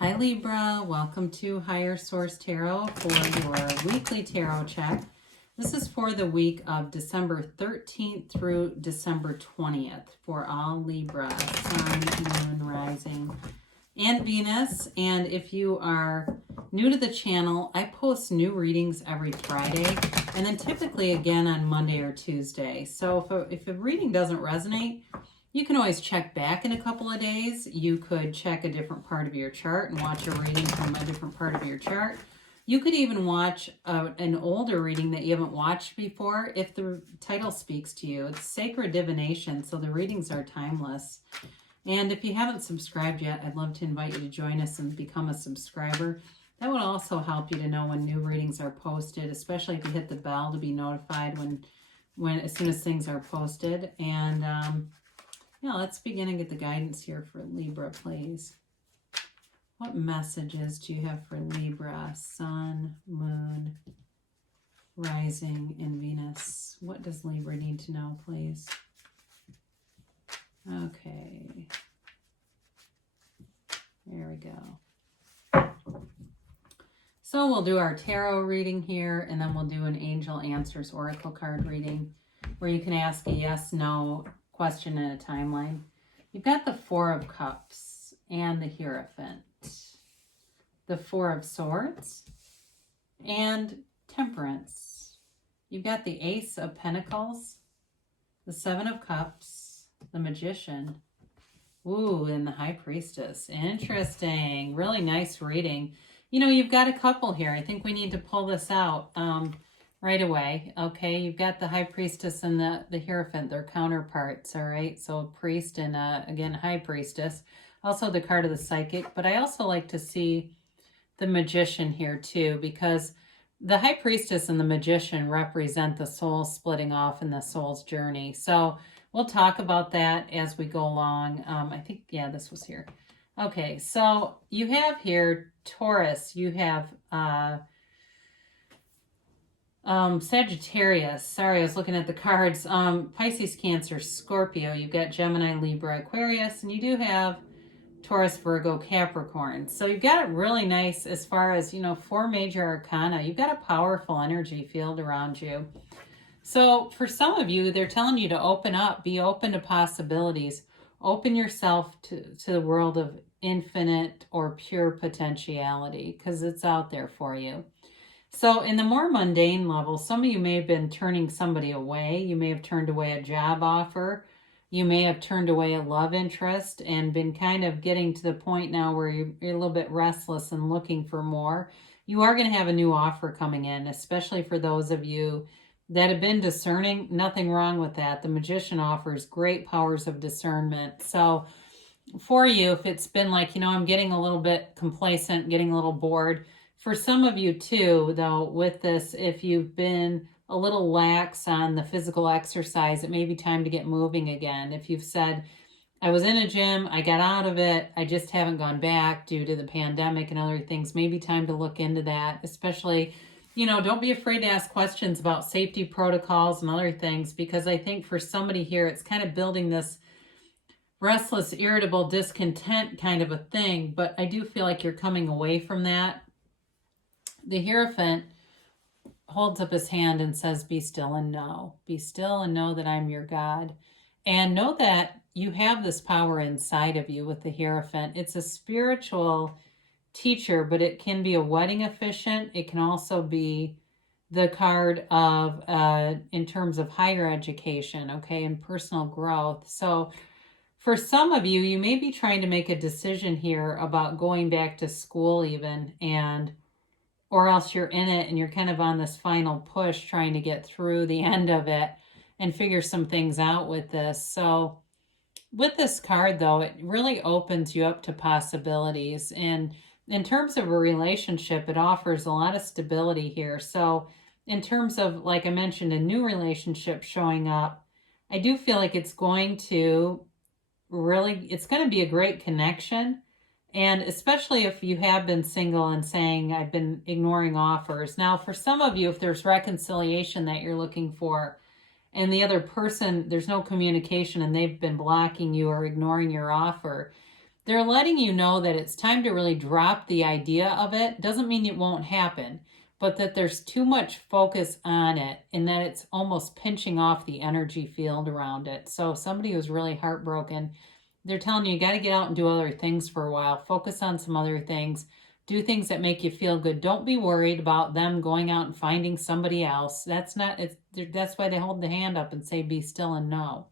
Hi Libra, welcome to Higher Source Tarot for your weekly tarot check. This is for the week of December 13th through December 20th for all Libra, Sun, Moon, Rising, and Venus. And if you are new to the channel, I post new readings every Friday and then typically again on Monday or Tuesday. So if a reading doesn't resonate, you can always check back in a couple of days. You could check a different part of your chart and watch a reading from a different part of your chart. You could even watch an older reading that you haven't watched before if the title speaks to you. It's Sacred Divination, so the readings are timeless. And if you haven't subscribed yet, I'd love to invite you to join us and become a subscriber. That would also help you to know when new readings are posted, especially if you hit the bell to be notified when as soon as things are posted. And yeah, let's begin and get the guidance here for Libra, please. What messages do you have for Libra, Sun, Moon, Rising, and Venus? What does Libra need to know, please? Okay. There we go. So we'll do our tarot reading here, and then we'll do an Angel Answers Oracle card reading where you can ask a yes, no question in a timeline. You've got the Four of Cups and the Hierophant, the Four of Swords, and Temperance. You've got the Ace of Pentacles, the Seven of Cups, the Magician, ooh, and the High Priestess. Interesting. Really nice reading. You know, you've got a couple here. I think we need to pull this out right away. Okay, you've got the High Priestess and the Hierophant. They're counterparts, all right? So priest and, again, High Priestess. Also the card of the Psychic. But I also like to see the Magician here, too, because the High Priestess and the Magician represent the soul splitting off in the soul's journey. So we'll talk about that as we go along. I think, yeah, this was here. Okay, so you have here Taurus. You have Sagittarius. Sorry, I was looking at the cards. Pisces, Cancer, Scorpio. You've got Gemini, Libra, Aquarius, and you do have Taurus, Virgo, Capricorn. So you've got it really nice as far as, you know, 4 major arcana. You've got a powerful energy field around you. So for some of you, they're telling you to open up, be open to possibilities. Open yourself to the world of infinite or pure potentiality because it's out there for you. So in the more mundane level, some of you may have been turning somebody away. You may have turned away a job offer. You may have turned away a love interest and been kind of getting to the point now where you're a little bit restless and looking for more. You are going to have a new offer coming in, especially for those of you that have been discerning. Nothing wrong with that. The Magician offers great powers of discernment. So for you, if it's been like, you know, I'm getting a little bit complacent, getting a little bored. For some of you too, though, with this, if you've been a little lax on the physical exercise, it may be time to get moving again. If you've said, I was in a gym, I got out of it, I just haven't gone back due to the pandemic and other things, maybe time to look into that. Especially, you know, don't be afraid to ask questions about safety protocols and other things, because I think for somebody here, it's kind of building this restless, irritable, discontent kind of a thing. But I do feel like you're coming away from that. The Hierophant holds up his hand and says, be still and know. Be still and know that I'm your God. And know that you have this power inside of you with the Hierophant. It's a spiritual teacher, but it can be a wedding officiant. It can also be the card of, in terms of higher education, okay, and personal growth. So for some of you, you may be trying to make a decision here about going back to school even, or else you're in it and you're kind of on this final push trying to get through the end of it and figure some things out with this. So with this card, though, it really opens you up to possibilities. And in terms of a relationship, it offers a lot of stability here. So in terms of, like I mentioned, a new relationship showing up, I do feel like it's going to be a great connection. And especially if you have been single and saying, I've been ignoring offers. Now, for some of you, if there's reconciliation that you're looking for, and the other person, there's no communication and they've been blocking you or ignoring your offer, they're letting you know that it's time to really drop the idea of it. Doesn't mean it won't happen, but that there's too much focus on it and that it's almost pinching off the energy field around it. So somebody who's really heartbroken, they're telling you, you got to get out and do other things for a while. Focus on some other things. Do things that make you feel good. Don't be worried about them going out and finding somebody else. That's why they hold the hand up and say, be still and know.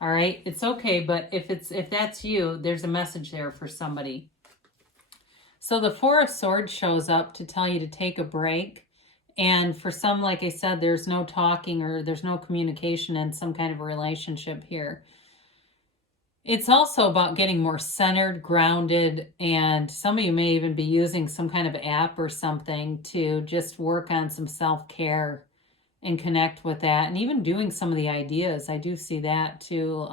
All right. It's okay. But if that's you, there's a message there for somebody. So the Four of Swords shows up to tell you to take a break. And for some, like I said, there's no talking or there's no communication in some kind of a relationship here. It's also about getting more centered, grounded, and some of you may even be using some kind of app or something to just work on some self-care and connect with that, and even doing some of the ideas. I do see that too.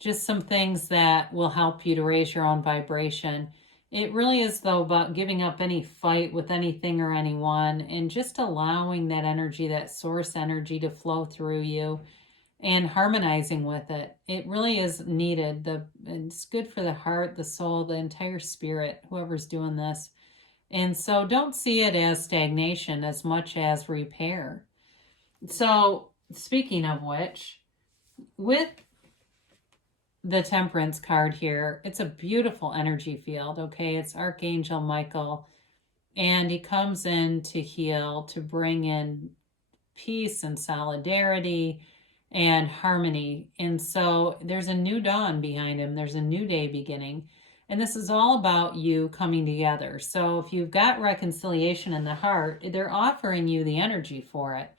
Just some things that will help you to raise your own vibration. It really is, though, about giving up any fight with anything or anyone and just allowing that energy, that source energy, to flow through you and harmonizing with it. It really is needed. It's good for the heart, the soul, the entire spirit, whoever's doing this. And so don't see it as stagnation as much as repair. So speaking of which, with the Temperance card here, it's a beautiful energy field, okay? It's Archangel Michael, and he comes in to heal, to bring in peace and solidarity and harmony. And so there's a new dawn behind him. There's a new day beginning. And this is all about you coming together. So if you've got reconciliation in the heart, they're offering you the energy for it.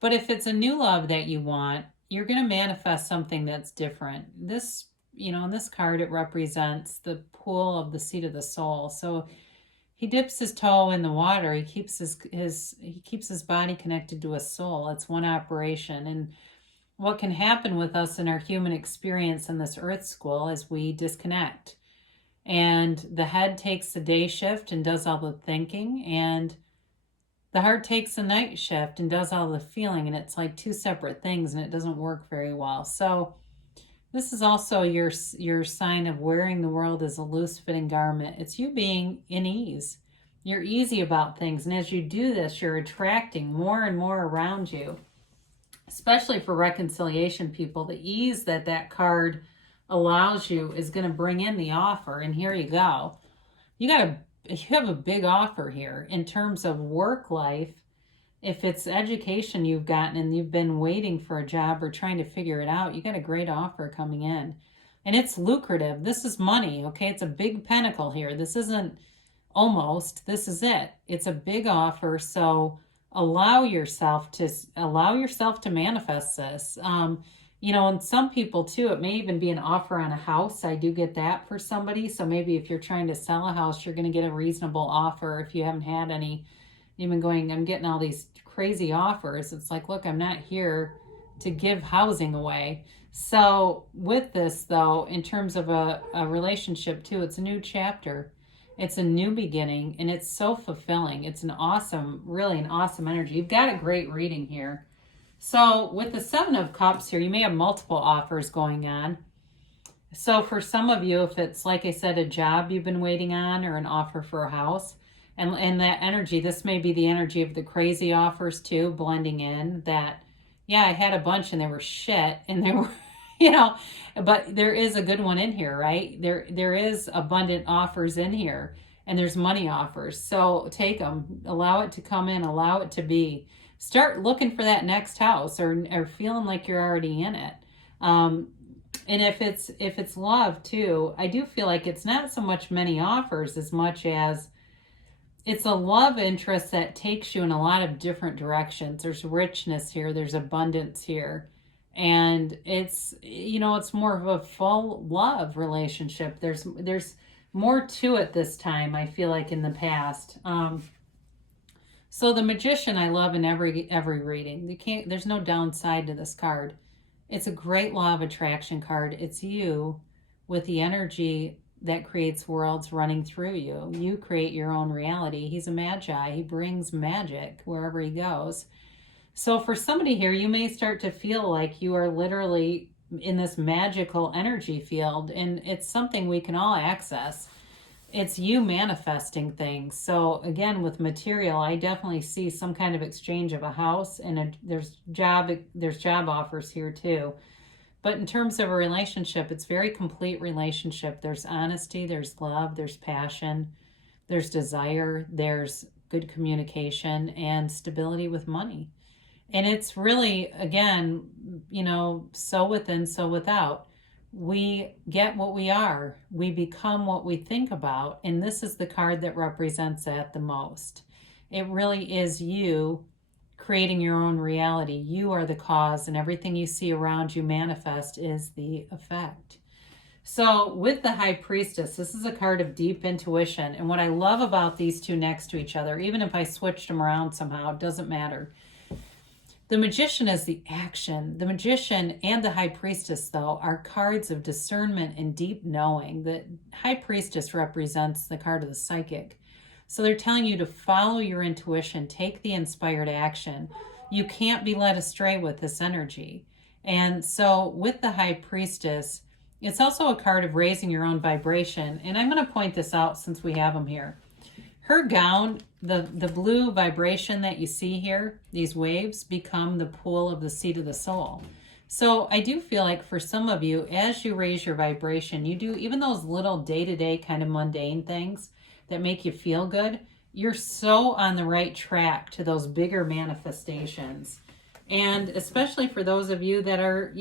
But if it's a new love that you want, you're going to manifest something that's different. This, in this card, it represents the pool of the seat of the soul. So he dips his toe in the water. He keeps his body connected to his soul. It's one operation. And what can happen with us in our human experience in this earth school is we disconnect. And the head takes the day shift and does all the thinking, and the heart takes the night shift and does all the feeling, and it's like two separate things, and it doesn't work very well. So this is also your sign of wearing the world as a loose-fitting garment. It's you being in ease. You're easy about things, and as you do this, you're attracting more and more around you. Especially for reconciliation people, the ease that card allows you is going to bring in the offer. And here you go. You have a big offer here in terms of work life. If it's education you've gotten and you've been waiting for a job or trying to figure it out, you got a great offer coming in. And it's lucrative. This is money, okay? It's a big pentacle here. This isn't almost. This is it. It's a big offer. So allow yourself to manifest this. And some people too, it may even be an offer on a house. I do get that for somebody. So maybe if you're trying to sell a house, you're going to get a reasonable offer. If you haven't had any, you've been going, I'm getting all these crazy offers. It's like, look, I'm not here to give housing away. So with this though, in terms of a relationship too, it's a new chapter. It's a new beginning, and it's so fulfilling. It's really an awesome energy. You've got a great reading here. So with the Seven of Cups here, you may have multiple offers going on. So for some of you, if it's, like I said, a job you've been waiting on or an offer for a house, and that energy, this may be the energy of the crazy offers too, blending in that, yeah, I had a bunch and they were shit, and they were, but there is a good one in here, right? There is abundant offers in here, and there's money offers. So take them, allow it to come in, allow it to be. Start looking for that next house or feeling like you're already in it. And if it's love too, I do feel like it's not so much many offers as much as it's a love interest that takes you in a lot of different directions. There's richness here. There's abundance here. And it's more of a full love relationship. There's more to it this time, I feel like, in the past. So the Magician I love in every reading. There's no downside to this card. It's a great law of attraction card. It's you with the energy that creates worlds running through you. You create your own reality. He's a magi. He brings magic wherever he goes. So for somebody here, you may start to feel like you are literally in this magical energy field, and it's something we can all access. It's you manifesting things. So again, with material, I definitely see some kind of exchange of a house, and there's job offers here too. But in terms of a relationship, it's a very complete relationship. There's honesty, there's love, there's passion, there's desire, there's good communication, and stability with money. And it's really, again, so within, so without. We get what we are. We become what we think about. And this is the card that represents that the most. It really is you creating your own reality. You are the cause, and everything you see around you manifest is the effect. So with the High Priestess, this is a card of deep intuition. And what I love about these two next to each other, even if I switched them around somehow, it doesn't matter. The Magician is the action. The Magician and the High Priestess, though, are cards of discernment and deep knowing. The High Priestess represents the card of the psychic. So they're telling you to follow your intuition, take the inspired action. You can't be led astray with this energy. And so with the High Priestess, it's also a card of raising your own vibration. And I'm going to point this out since we have them here. Her gown, the blue vibration that you see here, these waves become the pool of the seat of the soul. So I do feel like for some of you, as you raise your vibration, you do even those little day-to-day kind of mundane things that make you feel good, you're so on the right track to those bigger manifestations. And especially for those of you that are,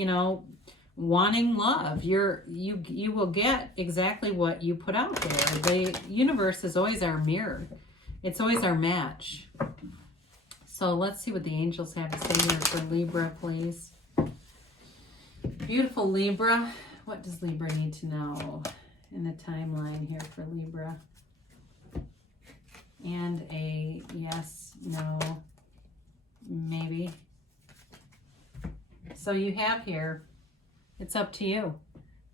wanting love, you will get exactly what you put out there. The universe is always our mirror. It's always our match. So let's see what the angels have to say here for Libra, please. Beautiful Libra. What does Libra need to know in the timeline here for Libra? And a yes, no, maybe. So you have here, it's up to you.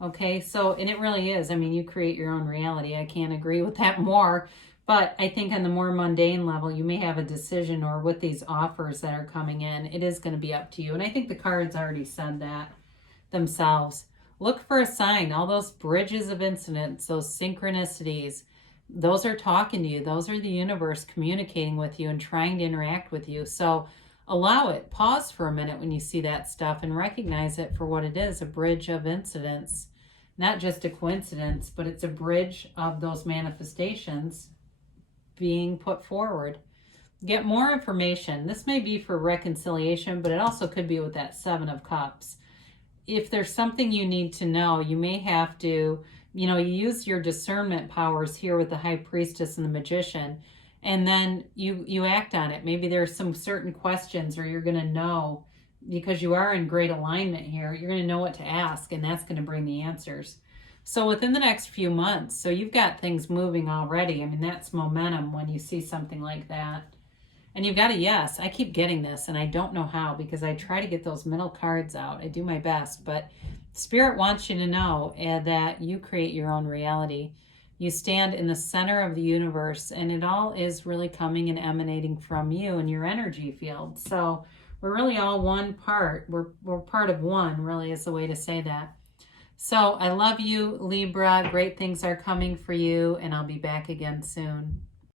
Okay, so, and it really is. I mean, you create your own reality. I can't agree with that more. But I think on the more mundane level, you may have a decision, or with these offers that are coming in, it is going to be up to you. And I think the cards already said that themselves. Look for a sign. All those bridges of incidents, those synchronicities, those are talking to you. Those are the universe communicating with you and trying to interact with you. So allow it. Pause for a minute when you see that stuff and recognize it for what it is, a bridge of incidents. Not just a coincidence, but it's a bridge of those manifestations being put forward. Get more information. This may be for reconciliation, but it also could be with that Seven of Cups. If there's something you need to know, you may have to, you use your discernment powers here with the High Priestess and the Magician, and then you act on it. Maybe there's some certain questions, or you're going to know, because you are in great alignment here, you're going to know what to ask, and that's going to bring the answers. So within the next few months, so you've got things moving already. I mean, that's momentum when you see something like that. And you've got a yes. I keep getting this, and I don't know how, because I try to get those middle cards out. I do my best, but Spirit wants you to know that you create your own reality. You stand in the center of the universe, and it all is really coming and emanating from you and your energy field. So we're really all one part. We're part of one, really, is the way to say that. So I love you, Libra. Great things are coming for you, and I'll be back again soon.